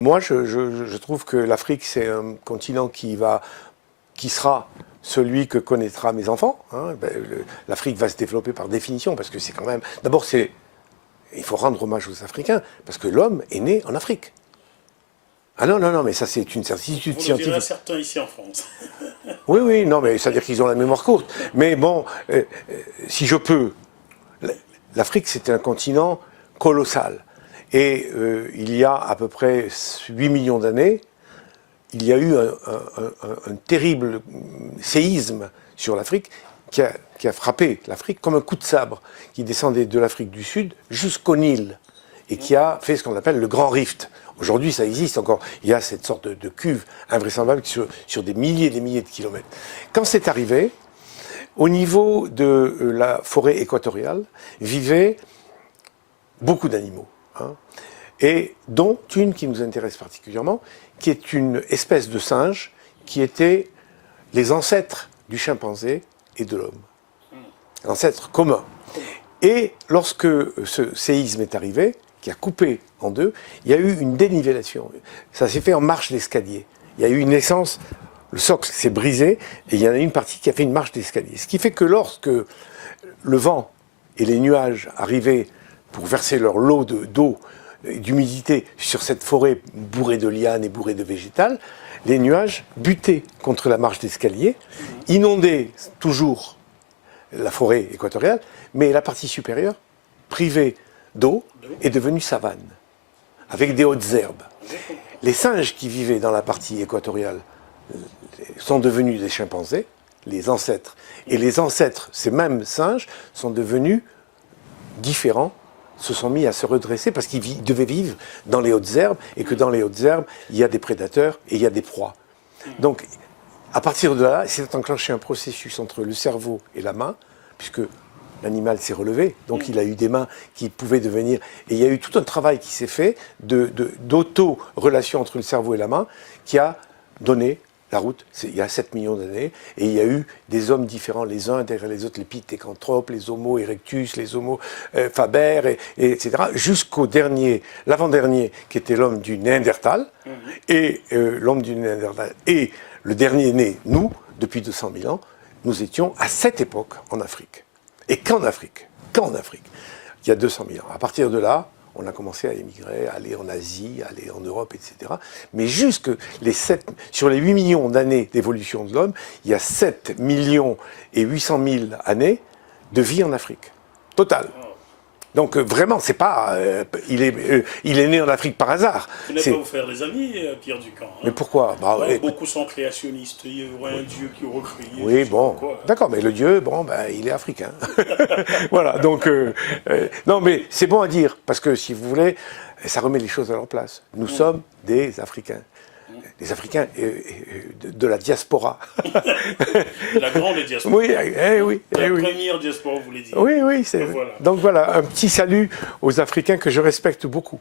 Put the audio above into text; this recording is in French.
Moi, je trouve que l'Afrique, c'est un continent qui sera celui que connaîtra mes enfants. Hein. L'Afrique va se développer par définition, parce que c'est quand même... D'abord, il faut rendre hommage aux Africains, parce que l'homme est né en Afrique. Ah non, non, non, mais ça c'est une certitude scientifique. Il y en a certains ici en France. Oui, oui, non, mais ça veut dire qu'ils ont la mémoire courte. Mais bon, si je peux, l'Afrique c'est un continent colossal. Et il y a à peu près 8 millions d'années, il y a eu un terrible séisme sur l'Afrique qui a frappé l'Afrique comme un coup de sabre, qui descendait de l'Afrique du Sud jusqu'au Nil et qui a fait ce qu'on appelle le Grand Rift. Aujourd'hui, ça existe encore. Il y a cette sorte de cuve invraisemblable sur des milliers et des milliers de kilomètres. Quand c'est arrivé, au niveau de la forêt équatoriale, vivaient beaucoup d'animaux. Hein, et dont une qui nous intéresse particulièrement, qui est une espèce de singe qui était les ancêtres du chimpanzé et de l'homme. Ancêtres communs. Et lorsque ce séisme est arrivé, qui a coupé en deux, il y a eu une dénivellation. Ça s'est fait en marche d'escalier. Il y a eu une naissance, le socle s'est brisé, et il y en a une partie qui a fait une marche d'escalier. Ce qui fait que lorsque le vent et les nuages arrivaient pour verser leur lot d'eau, d'humidité sur cette forêt bourrée de lianes et bourrée de végétal, les nuages butaient contre la marche d'escalier, inondaient toujours la forêt équatoriale, mais la partie supérieure, privée d'eau, est devenue savane, avec des hautes herbes. Les singes qui vivaient dans la partie équatoriale sont devenus des chimpanzés, les ancêtres. Et les ancêtres, ces mêmes singes, sont devenus différents, se sont mis à se redresser parce qu'ils devaient vivre dans les hautes herbes et que dans les hautes herbes, il y a des prédateurs et il y a des proies. Donc, à partir de là, s'est enclenché un processus entre le cerveau et la main, puisque l'animal s'est relevé, donc il a eu des mains qui pouvaient devenir... Et il y a eu tout un travail qui s'est fait d'auto-relation entre le cerveau et la main qui a donné la route, il y a 7 millions d'années, et il y a eu des hommes différents, les uns derrière les autres, les pithécanthropes, les homo erectus, les homo faber, etc., jusqu'au dernier, l'avant-dernier, qui était l'homme du Néandertal, et l'homme du Néandertal, et le dernier né, nous, depuis 200 000 ans, nous étions à cette époque en Afrique. Et qu'en Afrique, il y a 200 000 ans. À partir de là, on a commencé à émigrer, à aller en Asie, à aller en Europe, etc. Mais sur les 8 millions d'années d'évolution de l'homme, il y a 7 millions et 800 000 années de vie en Afrique. Total. Donc vraiment, c'est pas... il est né en Afrique par hasard. Vous n'allez pas vous faire des amis, Pierre Ducamp. Hein. Mais pourquoi beaucoup sont créationnistes. Il y aurait un dieu qui aurait créé. Oui, bon, d'accord, mais le dieu, bon, il est africain. Voilà, donc... non, mais c'est bon à dire, parce que si vous voulez, ça remet les choses à leur place. Nous sommes des Africains. Les Africains de la diaspora. La grande diaspora. Oui, oui. La première diaspora, vous voulez dire. Oui, oui. Voilà. Donc voilà, un petit salut aux Africains que je respecte beaucoup.